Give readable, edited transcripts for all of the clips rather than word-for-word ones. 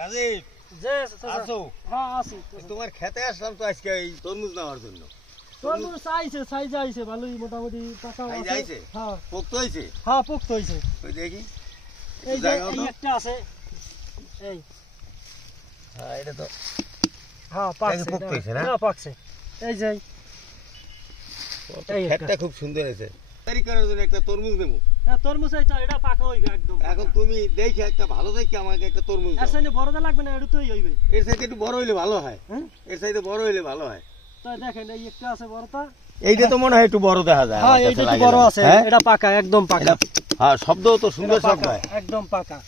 রাজীব যে আসো। হ্যাঁ আছি। তোমার খেতে আসলাম তো আজকে এই তরমুজ নেওয়ার জন্য। তরমুজ সাইজ আইছে ভালোই মোটামুটি টাকা সাইজ আছে। আইছে? হ্যাঁ পোক্ত হয়েছে? হ্যাঁ পোক্ত হইছে। ওই দেখি এই যে এই একটা আছে এই হ্যাঁ এটা তো হ্যাঁ পাকছে পোক্ত হয়েছে না? না পাকছে এই যে এই খেতটা খুব সুন্দর হয়েছে। তৈরি করার জন্য একটা তরমুজ নেবো। হ্যাঁ তরমুজ এইটা এটা পাকা হইবে একদম। এখন তুমি দেখে একটা ভালো দেখে আমাকে একটা তরমুজ এর দাও। সাইডে বড়টা লাগবে না এটা তোই হইবে। এর সাইডে একটু বড় হইলে ভালো হয়। হ্যাঁ এর সাইডে বড় হইলে ভালো হয়। তো দেখেন এই একটা আছে বড়টা। এইটা তো মনে হয় একটু বড় দেখা যায়। হ্যাঁ এইটা তো বড় আছে। এটা পাকা একদম পাকা। হ্যাঁ শব্দও তো সুন্দর শব্দ হয়। একদম পাকা।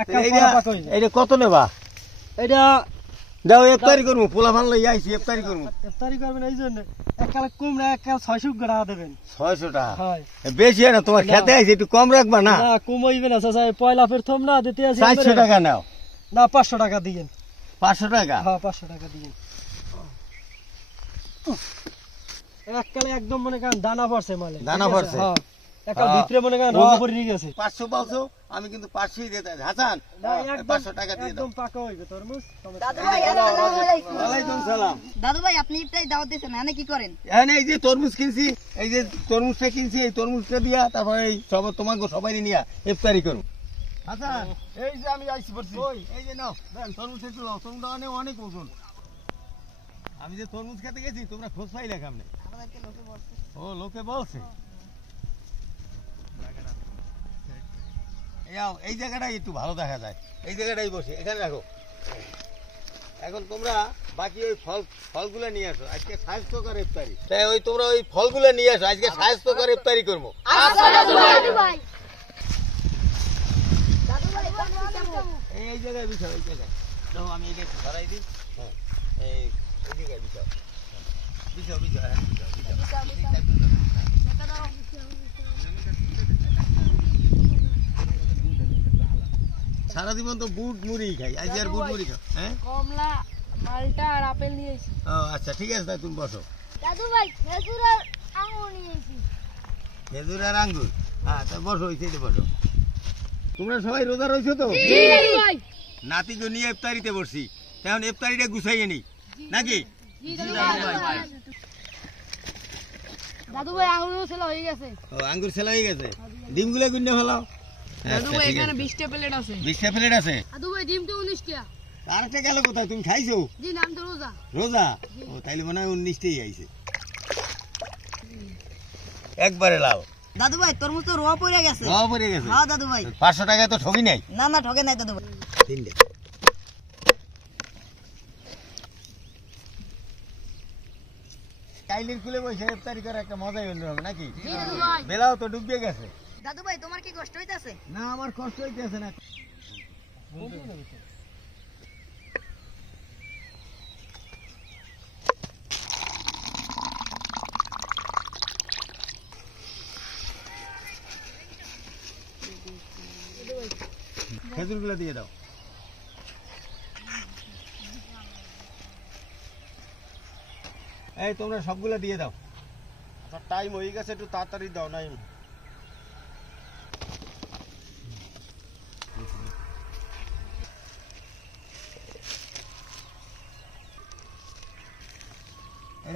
একটা পাকা পাকা হইছে। এইটা কত নেবা? এটা দাও ইফতারি করব। পোলা ফান লই আইছি ইফতারি করব। ইফতারি করবেন এই জন্য এককাল কম না এককাল 600 টাকা দেবেন। 600 টাকা। হ্যাঁ বেশি না তোমার খেতে আইছি একটু কম রাখবা না? না কম হইবে না চাচা পয়লা প্রথম না দিতে আছে 400 টাকা নাও। না 500 টাকা দিবেন। 500 টাকা? হ্যাঁ 500 টাকা দিবেন। এককালে একদম মনে করেন দানা পড়ছে মালে। দানা পড়ছে? হ্যাঁ এককাল ভিতরে মনে করেন রং পড়ে গেছে। 500 বলছো আমি কিন্তু 500ই দিতে হাসান। 500 টাকা দিয়ে দাও। একদম পাকা হইবে তরমুজ। দাদু ভাই আসসালামু আলাইকুম। ওয়ালাইকুম সালাম। দাদু ভাই আপনি ইফতারি দাওয়াত দিয়েছেন না কি করেন? এখানে এই যে তরমুজ কিনছি, এই যে তরমুজটা কিনছি, এই তরমুজটা দিয়া তারপরে এই সব তোমাকে সবাই নিয়া ইফতারি করব। হাসান এই যে আমি আইছি পড়ছি। এই যে নাও দেন তরমুজ একটু নাও। তরমুজটা অনেক ওজন। আমি যে তরমুজ খেতে গেছি তোমরা খোঁজ পাইলে কেমনে? আমাদেরকে লোকে বলছে। ও লোকে বলছে। এই জায়গাটা একটু ভালো দেখা যায়। এই জায়গাটাই বসে এখানে রাখো। এখন তোমরা বাকি ওই ফলগুলো নিয়ে আসো। আজকে স্বাস্থ্যকর ইফতারি। তাই ওই তোমরা ওই ফলগুলো নিয়ে আসো। আজকে স্বাস্থ্যকর ইফতারি করবো। আচ্ছা দাদু ভাই। দাদু ভাই এই জায়গায় বিছাও, এই জায়গায় দাও। আমি এটা একটু ধরাই দিই। হ্যাঁ এই জায়গায় বিছাও। বিছাও বিছাও হ্যাঁ বিছাও। সারা জীবন তো বুট মুড়ি খাই, আজ আর বুট মুড়ি খাও। হ্যাঁ কমলা মালটা আর আপেল নিয়েছি। ও আচ্ছা ঠিক আছে তাই তুমি বসো। দাদু ভাই খেজুর আর আঙুর নিয়েছি। খেজুর আর আঙ্গুর? হ্যাঁ তা বসো ওই সাইডে বসো। তোমরা সবাই রোজা রয়েছো তো? জি দাদু ভাই। নাতিকে নিয়ে ইফতারিতে বসছি। এখন ইফতারিটা গুছাইয়ে নি নাকি? জি দাদু ভাই। দাদু ভাই আঙুর ছেলা হয়ে গেছে। ও আঙ্গুর ছেলা হয়ে গেছে। ডিমগুলো গুন্নে ফেলাও। দাদু ভাই এখানে 20টা প্লেট আছে। 20টা প্লেট আছে? দাদু ভাই ডিম তো 19টা। আরেকটা গেল কোথায়? তুমি খাইছো? জি নাম তো রোজা। রোজা? ও তাইলে মনে হয় 19টাই আইছে। একবারে লাল। দাদু ভাই তরমুজ তো রোয়া পড়ে গেছে। রোয়া পড়ে গেছে? হ্যাঁ দাদু ভাই। 500 টাকা তো ঠকি নাই? না না ঠকে নাই দাদু ভাই। তিনটে। কাইলির কুলে বসে ইফতারি করা একটা মজাই অন্যরকম নাকি? জি দাদু ভাই। বেলাও তো ডুবে গেছে। দাদু ভাই তোমার কি কষ্ট হইতাছে? না আমার কষ্ট হইতেছে না। খেজুরগুলো দিয়ে দাও। এই তোমরা সবগুলা দিয়ে দাও। টাইম হয়ে গেছে একটু তাড়াতাড়ি দাও। নাই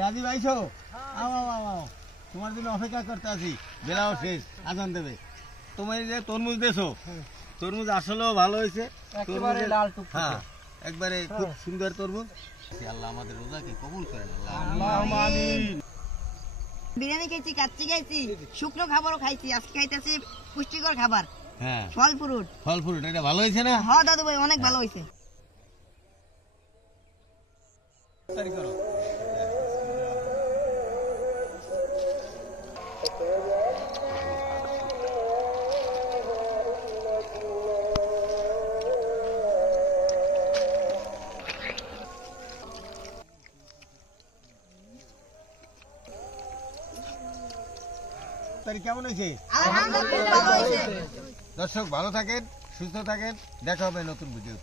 রাজীব আইছো? আও আও আও আও। তোমার জন্য অপেক্ষা করতে আছি। বেলাও শেষ, আজান দেবে। তোমার যে তরমুজ দেছো, তরমুজ আসলেও ভালো হয়েছে। একেবারে লাল টুকটুকে। হ্যাঁ একবারে খুব সুন্দর তরমুজ। আল্লাহ আমাদের রোজাকে কবুল করেন। আল্লাহুম্মা আমিন। বিরিয়ানি খাইছি, কাচ্চি খাইছি, শুকনো খাবারও খাইছি। আজকে খাইতেছি পুষ্টিকর খাবার, হ্যাঁ ফল ফ্রুট। ফল ফ্রুট। এটা ভালো হয়েছে না? হ্যাঁ দাদু ভাই অনেক ভালো হয়েছে। ইফতারি করো। ইফতারি কেমন হয়েছে? আলহামদুলিল্লাহ ভালো হয়েছে। দর্শক ভালো থাকেন, সুস্থ থাকেন। দেখা হবে নতুন ভিডিও।